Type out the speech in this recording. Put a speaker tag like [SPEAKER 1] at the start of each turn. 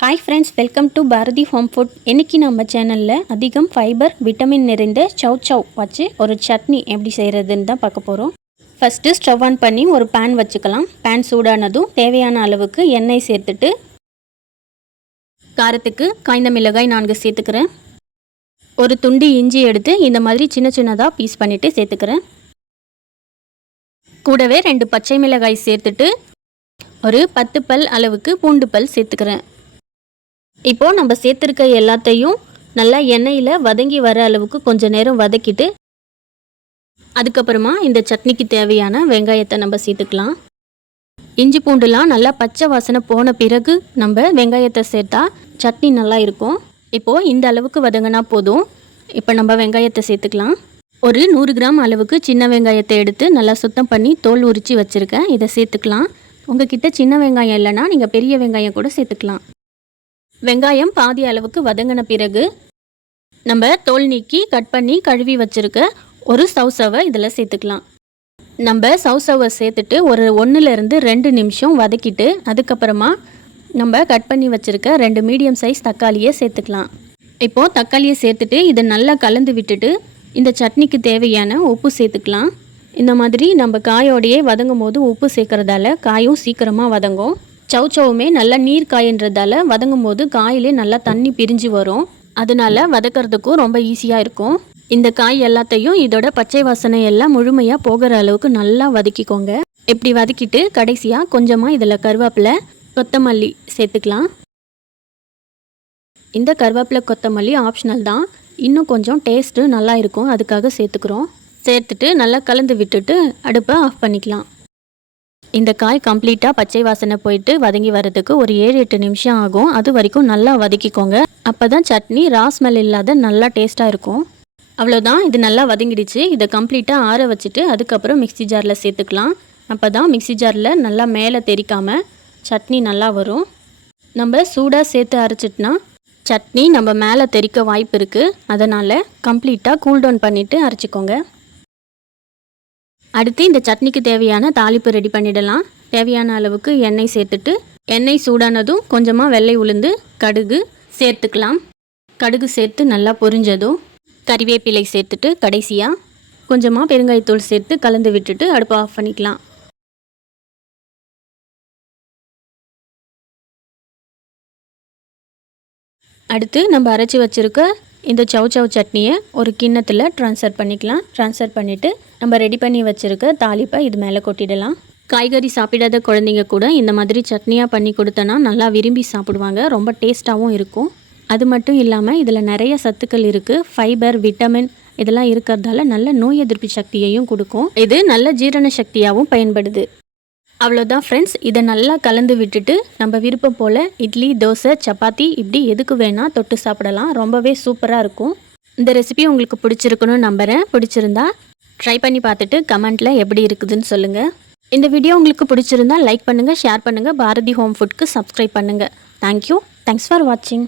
[SPEAKER 1] Hi friends welcome to Bharathi home food இன்றைக்கி நம்ம சேனலில் அதிகம் ஃபைபர் விட்டமின் நிறைந்த சவ் சவ் வச்சு ஒரு சட்னி எப்படி செய்கிறதுன்னு தான் பார்க்க போகிறோம் ஃபஸ்ட்டு ஸ்டவ் ஆன் பண்ணி ஒரு பேன் வச்சுக்கலாம். பேன் சூடானதும் தேவையான அளவுக்கு எண்ணெய் சேர்த்துட்டு காரத்துக்கு காய்ந்த மிளகாய் நான்கு சேர்த்துக்கிறேன். ஒரு துண்டு இஞ்சி எடுத்து இந்த மாதிரி சின்ன சின்னதாக பீஸ் பண்ணிவிட்டு சேர்த்துக்கிறேன். கூடவே ரெண்டு பச்சை மிளகாய் சேர்த்துட்டு ஒரு பத்து பல் அளவுக்கு பூண்டு பல் சேர்த்துக்கிறேன். இப்போது நம்ம சேர்த்துருக்க எல்லாத்தையும் நல்லா எண்ணெயில் வதங்கி வர அளவுக்கு கொஞ்ச நேரம் வதக்கிட்டு அதுக்கப்புறமா இந்த சட்னிக்கு தேவையான வெங்காயத்தை நம்ம சேர்த்துக்கலாம். இஞ்சி பூண்டுலாம் நல்லா பச்சை வாசனை போன பிறகு நம்ம வெங்காயத்தை சேர்த்தா சட்னி நல்லா இருக்கும். இப்போது இந்த அளவுக்கு வதங்கினா போதும். இப்போ நம்ம வெங்காயத்தை சேர்த்துக்கலாம். ஒரு நூறு கிராம் அளவுக்கு சின்ன வெங்காயத்தை எடுத்து நல்லா சுத்தம் பண்ணி தோல் உரித்து வச்சுருக்கேன். இதை சேர்த்துக்கலாம். உங்ககிட்ட சின்ன வெங்காயம் இல்லைன்னா நீங்கள் பெரிய வெங்காயம் கூட சேர்த்துக்கலாம். வெங்காயம் பாதி அளவுக்கு வதங்கின பிறகு நம்ம தோல் நீக்கி கட் பண்ணி கழுவி வச்சுருக்க ஒரு சவுசவை இதில் சேர்த்துக்கலாம். நம்ம சவுசவை சேர்த்துட்டு ஒரு ஒன்றுலேருந்து ரெண்டு நிமிஷம் வதக்கிட்டு அதுக்கப்புறமா நம்ம கட் பண்ணி வச்சுருக்க ரெண்டு மீடியம் சைஸ் தக்காளியை சேர்த்துக்கலாம். இப்போது தக்காளியை சேர்த்துட்டு இதை நல்லா கலந்து விட்டுட்டு இந்த சட்னிக்கு தேவையான உப்பு சேர்த்துக்கலாம். இந்த மாதிரி நம்ம காயோடையே வதங்கும் போது உப்பு சேர்க்குறதால காயும் சீக்கிரமாக வதங்கும். சவு சவுமே நல்லா நீர் காயின்றதால வதங்கும் போது காயிலே நல்லா தண்ணி பிரிஞ்சு வரும். அதனால வதக்கிறதுக்கும் ரொம்ப ஈஸியாக இருக்கும். இந்த காய் எல்லாத்தையும் இதோட பச்சை வாசனை எல்லாம் முழுமையாக போகிற அளவுக்கு நல்லா வதக்கிக்கோங்க. இப்படி வதக்கிட்டு கடைசியாக கொஞ்சமாக இதில் கருவேப்பிலை கொத்தமல்லி சேர்த்துக்கலாம். இந்த கருவேப்பிலை கொத்தமல்லி ஆப்ஷனல் தான். இன்னும் கொஞ்சம் டேஸ்ட்டு நல்லா இருக்கும். அதுக்காக சேர்த்துக்கிறோம். சேர்த்துட்டு நல்லா கலந்து விட்டுட்டு அடுப்பை ஆஃப் பண்ணிக்கலாம். இந்த காய் கம்ப்ளீட்டாக பச்சை வாசனை போயிட்டு வதங்கி வரதுக்கு ஒரு ஏழு எட்டு நிமிஷம் ஆகும். அது வரைக்கும் நல்லா வதக்கிக்கோங்க. அப்போ தான் சட்னி ரா ஸ்மெல் இல்லாத நல்லா டேஸ்ட்டாக இருக்கும். அவ்வளோதான் இது நல்லா வதங்கிடுச்சு. இதை கம்ப்ளீட்டாக ஆற வச்சுட்டு அதுக்கப்புறம் மிக்ஸி ஜாரில் சேர்த்துக்கலாம். அப்போ தான் மிக்ஸி ஜாரில் நல்லா மேலே தெரிக்காமல் சட்னி நல்லா வரும். நம்ம சூடாக சேர்த்து அரைச்சிட்டுனா சட்னி நம்ம மேலே தெறிக்க வாய்ப்பு இருக்குது அதனால் கம்ப்ளீட்டாக கூல் டவுன் பண்ணிவிட்டு அரைச்சிக்கோங்க. அடுத்து இந்த சட்னிக்கு தேவையான தாளிப்பு ரெடி பண்ணிடலாம். தேவையான அளவுக்கு எண்ணெய் சேர்த்துட்டு எண்ணெய் சூடானதும் கொஞ்சமாக வெள்ளை உளுந்து கடுகு சேர்த்துக்கலாம். கடுகு சேர்த்து நல்லா பொரிஞ்சதும் கறிவேப்பிலை சேர்த்துட்டு கடைசியாக கொஞ்சமாக பெருங்காயத்தூள் சேர்த்து கலந்து விட்டுட்டு அடுப்பை ஆஃப் பண்ணிக்கலாம். அடுத்து நம்ம அரைச்சி வச்சுருக்க இந்த சவ் சவ் சட்னியை ஒரு கிண்ணத்தில் ட்ரான்ஸ்ஃபர் பண்ணிக்கலாம். ட்ரான்ஸ்ஃபர் பண்ணிவிட்டு நம்ம ரெடி பண்ணி வச்சுருக்க தாளிப்பை இது மேலே கொட்டிடலாம். காய்கறி சாப்பிடாத குழந்தைங்க கூட இந்த மாதிரி சட்னியாக பண்ணி கொடுத்தனா நல்லா விரும்பி சாப்பிடுவாங்க. ரொம்ப டேஸ்ட்டாகவும் இருக்கும். அது மட்டும் இல்லாமல் இதில் நிறைய சத்துக்கள் இருக்குது ஃபைபர் விட்டமின் இதெல்லாம் இருக்கிறதால நல்ல நோய் எதிர்ப்பு சக்தியையும் கொடுக்கும். இது நல்ல ஜீரண சக்தியாகவும் பயன்படுது. அவ்வளோதான் ஃப்ரெண்ட்ஸ் இதை நல்லா கலந்து விட்டுட்டு நம்ம விருப்பம் போல் இட்லி தோசை சப்பாத்தி இப்படி எதுக்கு வேணால் தொட்டு சாப்பிடலாம். ரொம்பவே சூப்பராக இருக்கும். இந்த ரெசிபி உங்களுக்கு பிடிச்சிருக்குன்னு நம்புகிறேன் பிடிச்சிருந்தா ட்ரை பண்ணி பார்த்துட்டு கமெண்ட்டில் எப்படி இருக்குதுன்னு சொல்லுங்கள் இந்த வீடியோ உங்களுக்கு பிடிச்சிருந்தா லைக் பண்ணுங்கள் ஷேர் பண்ணுங்கள் பாரதி ஹோம் ஃபுட்க்கு சப்ஸ்கிரைப் பண்ணுங்கள் தேங்க்யூ தேங்க்ஸ் ஃபார் வாட்சிங்